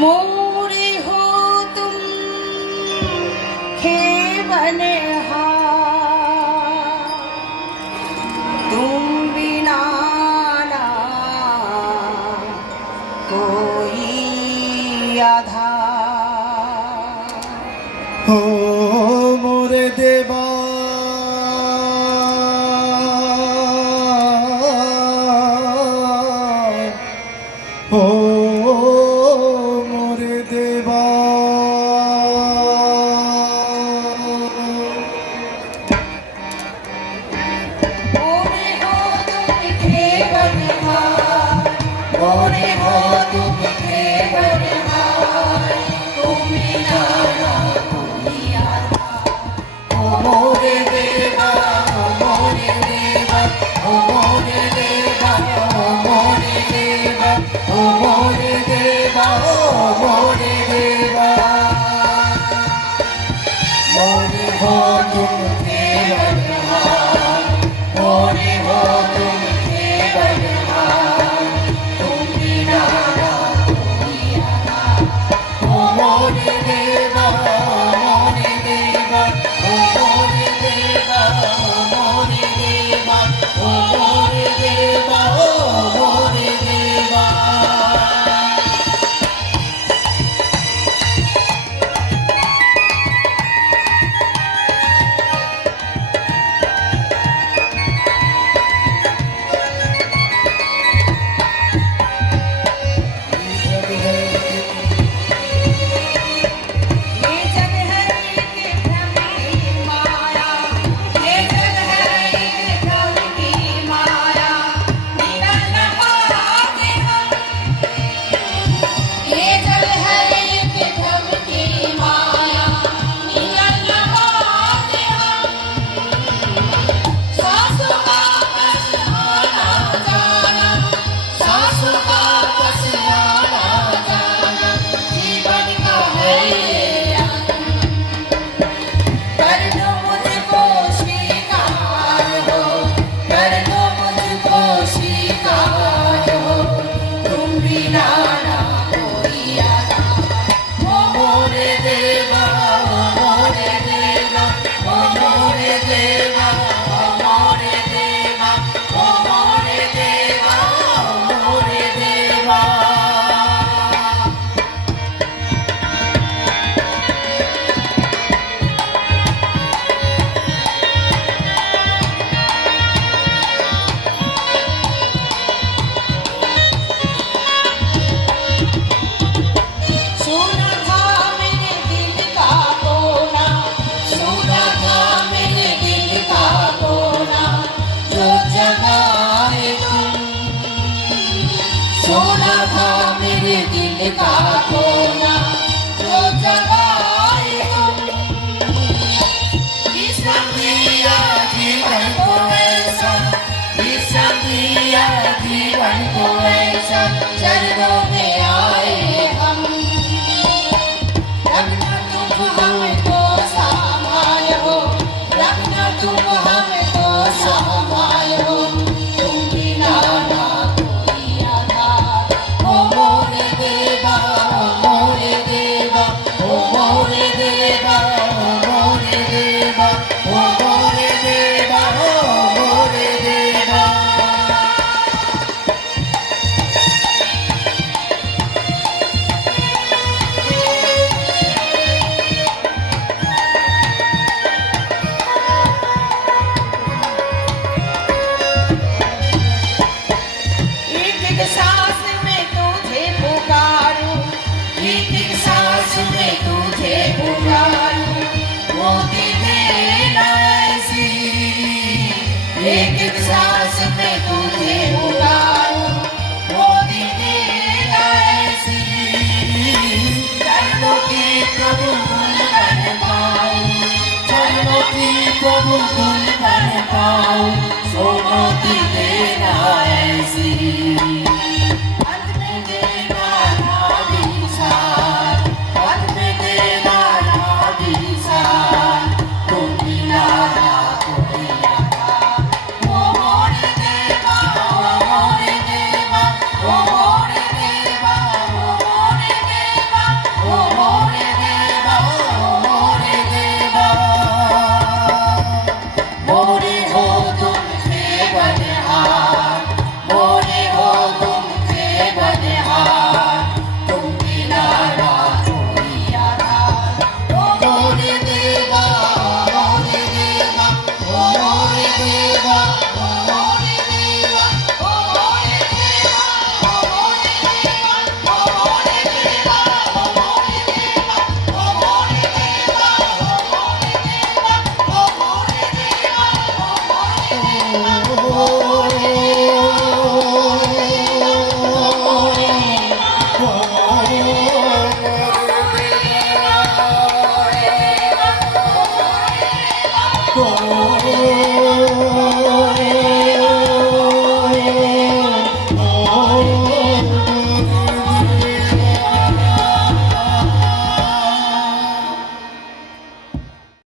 मोरे हो तुम खेवन तुम बिना कोई आधा हो hmm. oh. तुम हो तुम हो तुम Oh. था मेरे दिल का कोना जो जगाई हो किसम दिया जीवन को ऐसा किसम दिया जीवन को ऐसा ้นทุนแต่ไม่เก่า